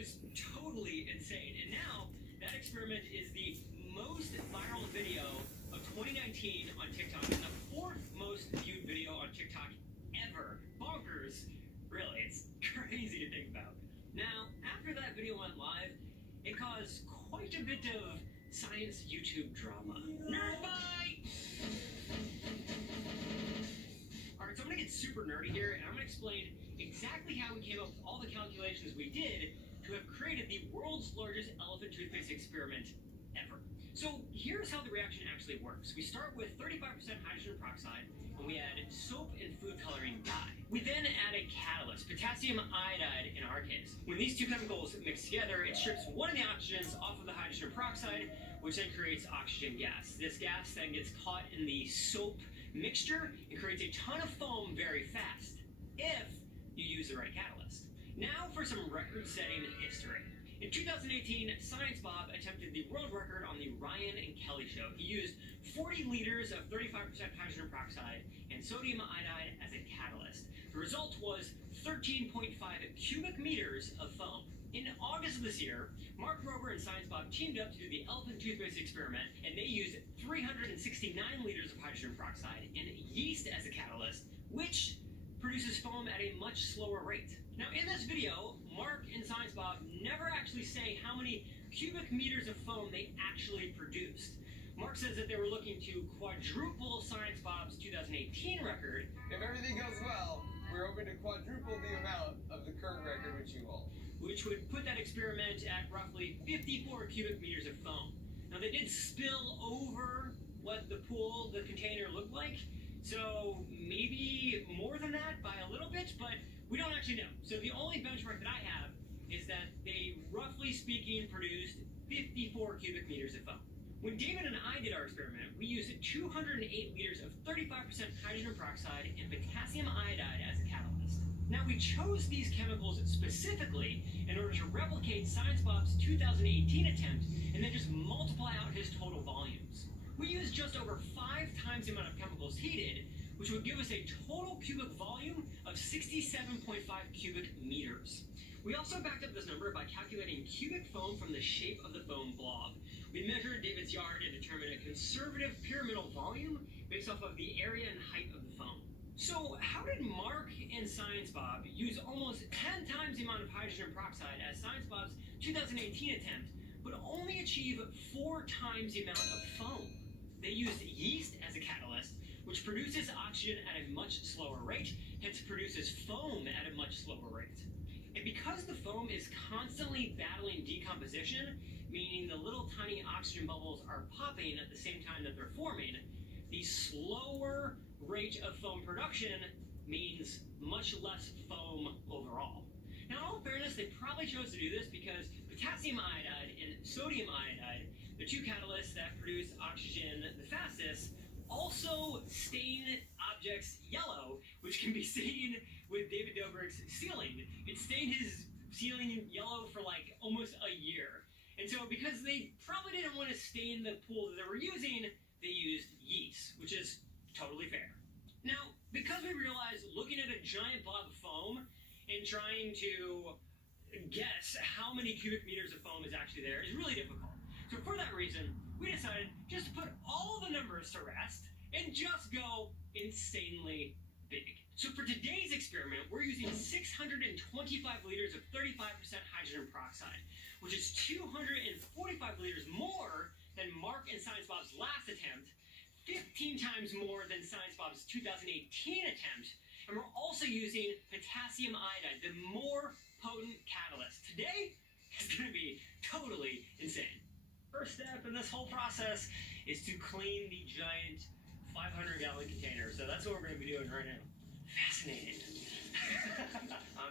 was totally insane. And now, that experiment is the most viral video of 2019 on TikTok and the fourth most viewed video on TikTok ever. Bonkers. Really, it's crazy to think about. Now, after that video went live, it caused quite a bit of science YouTube drama. Nerd fight! Alright, so I'm gonna get super nerdy here, and I'm gonna explain exactly how we came up with all the calculations we did to have created the world's largest elephant toothpaste experiment ever. So here's how the reaction actually works. We start with 35% hydrogen peroxide, and we add soap and food coloring dye. We then add a catalyst, potassium iodide in our case. When these two chemicals mix together, it strips one of the oxygens off of the hydrogen peroxide, which then creates oxygen gas. This gas then gets caught in the soap mixture and creates a ton of foam very fast, if you use the right catalyst. Now for some record-setting history. In 2018, Science Bob attempted the world record on the Ryan and Kelly show. He used 40 liters of 35% hydrogen peroxide and sodium iodide as a catalyst. The result was 13.5 cubic meters of foam. In August of this year, Mark Rober and Science Bob teamed up to do the elephant toothpaste experiment, and they used 369 liters of hydrogen peroxide and yeast as a catalyst, which produces foam at a much slower rate. Now, in this video, Mark and Science Bob never actually say how many cubic meters of foam they actually produced. Mark says that they were looking to quadruple Science Bob's 2018 record. If everything goes well, we're hoping to quadruple the amount of the current record which you hold, which would put that experiment at roughly 54 cubic meters of foam. Now, they did spill over what the container looked like, so maybe more than that by a little bit, but we don't actually know. So the only benchmark that I have is that they, roughly speaking, produced 54 cubic meters of foam. When David and I did our experiment, we used 208 liters of 35% hydrogen peroxide and potassium iodide as a catalyst. Now, we chose these chemicals specifically in order to replicate Science Bob's 2018 attempt and then just multiply out his total volumes. We used just over 5 times the amount of chemicals heated, which would give us a total cubic volume of 67.5 cubic meters. We also backed up this number by calculating cubic foam from the shape of the foam blob. We measured David's yard and determined a conservative pyramidal volume based off of the area and height of the foam. So how did Mark and Science Bob use almost 10 times the amount of hydrogen peroxide as Science Bob's 2018 attempt, but only achieve 4 times the amount of foam? They used yeast as a catalyst, which produces oxygen at a much slower rate, hence produces foam at a much slower rate. And because the foam is constantly battling decomposition, meaning the little tiny oxygen bubbles are popping at the same time that they're forming, the slower rate of foam production means much less foam overall. Now, in all fairness, they probably chose to do this because potassium iodide and sodium iodide, the two catalysts that produce oxygen the fastest, also stain objects yellow, which can be seen with David Dobrik's ceiling. It stained his ceiling yellow for like almost a year. And so because they probably didn't want to stain the pool that they were using, they used yeast, which is totally fair. Now, because we realized looking at a giant blob of foam and trying to guess how many cubic meters of foam is actually there is really difficult. So for that reason, we decided just to put all the numbers to rest and just go insanely big. So for today's experiment, we're using 625 liters of 35% hydrogen peroxide, which is 245 liters more than Mark and Science Bob's last attempt, 15 times more than Science Bob's 2018 attempt, and we're also using potassium iodide, the more potent catalyst. Today is going to be totally insane. First step in this whole process is to clean the giant 500-gallon container. So that's what we're going to be doing right now. Fascinating.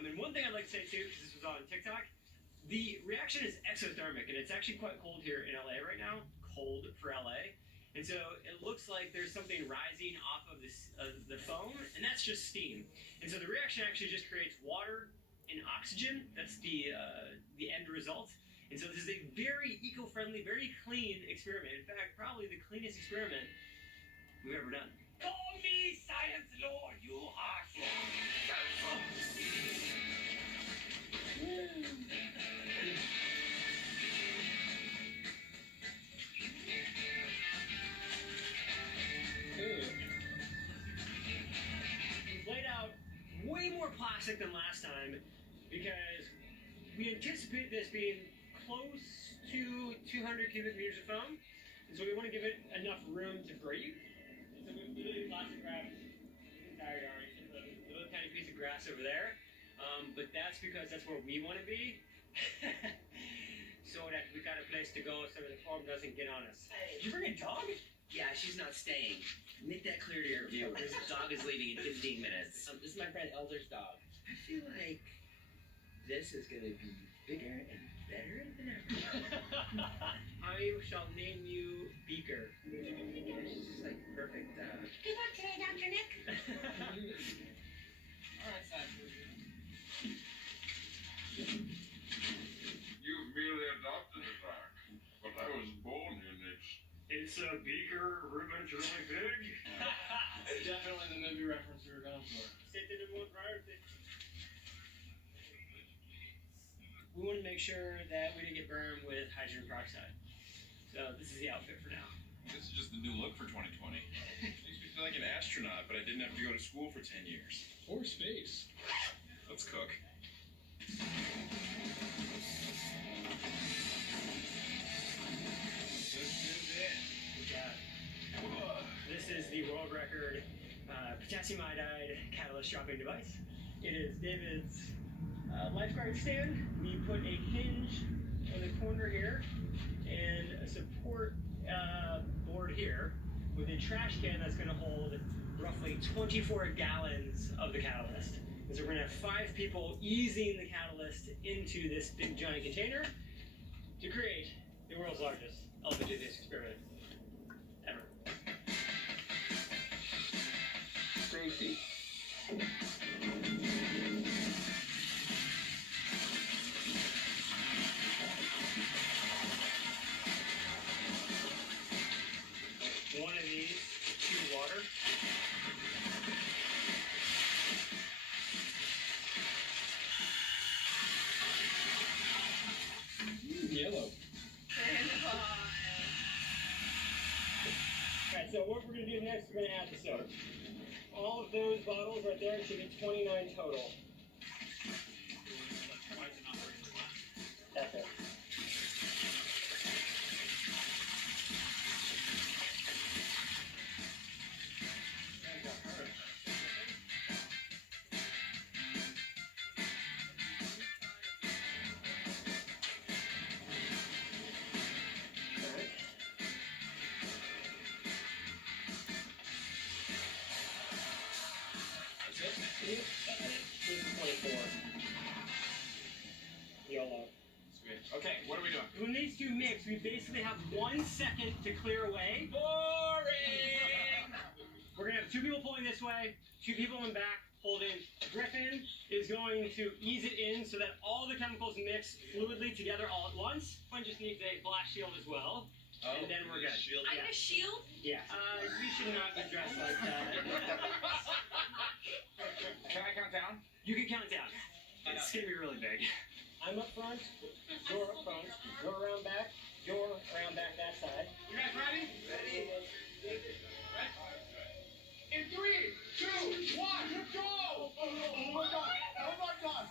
And one thing I'd like to say too, because this was on TikTok, the reaction is exothermic, and it's actually quite cold here in LA right now. Cold for LA. And so it looks like there's something rising off of this the foam, and that's just steam. And so the reaction actually just creates water and oxygen. That's the end result. And so this is a very eco-friendly, very clean experiment. In fact, probably the cleanest experiment we've ever done. Call me Science Lord, you are so We've laid out way more plastic than last time because we anticipate this being close to 200 cubic meters of foam, and so we want to give it enough room to breathe. And so we've literally plastic wrapped the entire yard, except for a little tiny piece of grass over there. But that's because that's where we want to be, so that we got a place to go so the foam doesn't get on us. Did you bring a dog? Yeah, she's not staying. Make that clear to your viewers. The dog is leaving in 15 minutes. This is my friend Elder's dog. I feel like this is gonna be bigger and better than ever. I shall name you Beaker. It's just like perfect. Good luck today, Dr. Nick. Alright, son. You've merely adopted a dog, but I was born here, Nix. It's a Beaker. Ruben's really big. Definitely the movie reference we were going for. We want to make sure that we didn't get burned with hydrogen peroxide. So this is the outfit for now. This is just the new look for 2020. Makes me feel like an astronaut, but I didn't have to go to school for 10 years. Or space. Let's cook. This is the world record potassium iodide catalyst dropping device. It is David's lifeguard stand. We put a hinge in the corner here and a support board here with a trash can that's going to hold roughly 24 gallons of the catalyst. And so we're going to have 5 people easing the catalyst into this big giant container to create the world's largest LPG experiment ever. Safety. One of these to water. Yellow. Alright, so what we're going to do next, we're going to add the soda. All of those bottles right there should be 29 total. That's it. This is 24. YOLO. Sweet. Okay, what are we doing? When these two mix, we basically have 1 second to clear away. Boring! We're going to have 2 people pulling this way, 2 people in back holding. Griffin is going to ease it in so that all the chemicals mix fluidly together all at once. One just needs a blast shield as well. Oh, and then we're good. Shield. I'm a shield. Yeah. You should not be dressed like that. Can I count down? You can count down. It's going to be really big. I'm up front. You're up front. You're around back. You're around back that side. You guys ready? Ready? In 3, 2, 1, go! Oh my god! Oh my god!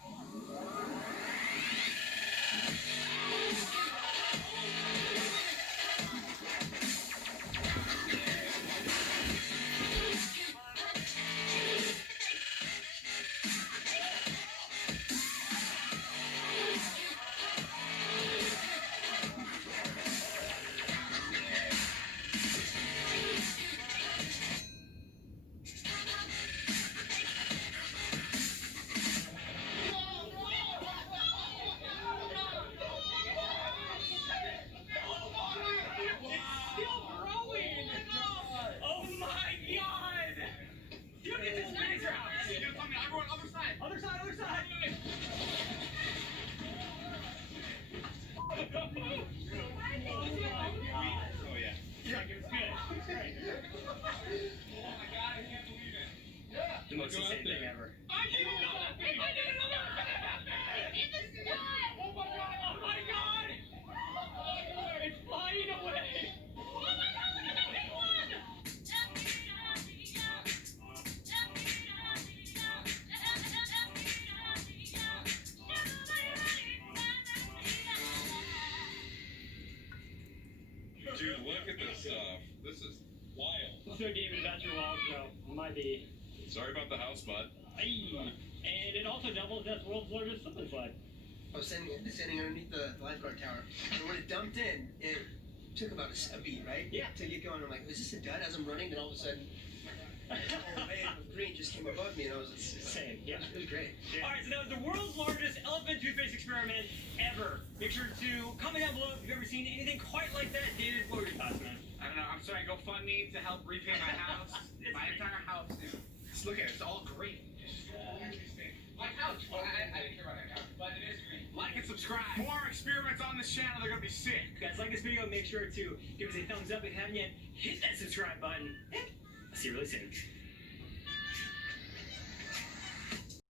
The most insane thing ever. I didn't know that. Dude, look at this stuff. This is wild. So David, about your log, might be. Sorry about the house, bud. Aye. And it also doubles as the world's largest slip and slide. I was standing underneath the lifeguard tower, and when it dumped in, it took about a beat, right? Yeah. To get going, I'm like, is this a dud? As I'm running, then all of a sudden, a whole wave of green just came above me, and I was Same, yeah. It was great. All right, so that was the world's largest elephant toothpaste experiment ever. Make sure to comment down below if you've ever seen anything quite like that. David, what were your thoughts, man? I don't know. I'm starting GoFundMe to help repay my house. My entire house is. Just look at it. It's all green. My couch. Well, I didn't care about that couch, but it is green. Like and subscribe. More experiments on this channel. They're gonna be sick. Guys, like this video. Make sure to give us a thumbs up if you haven't yet. Hit that subscribe button. I'll see you really soon.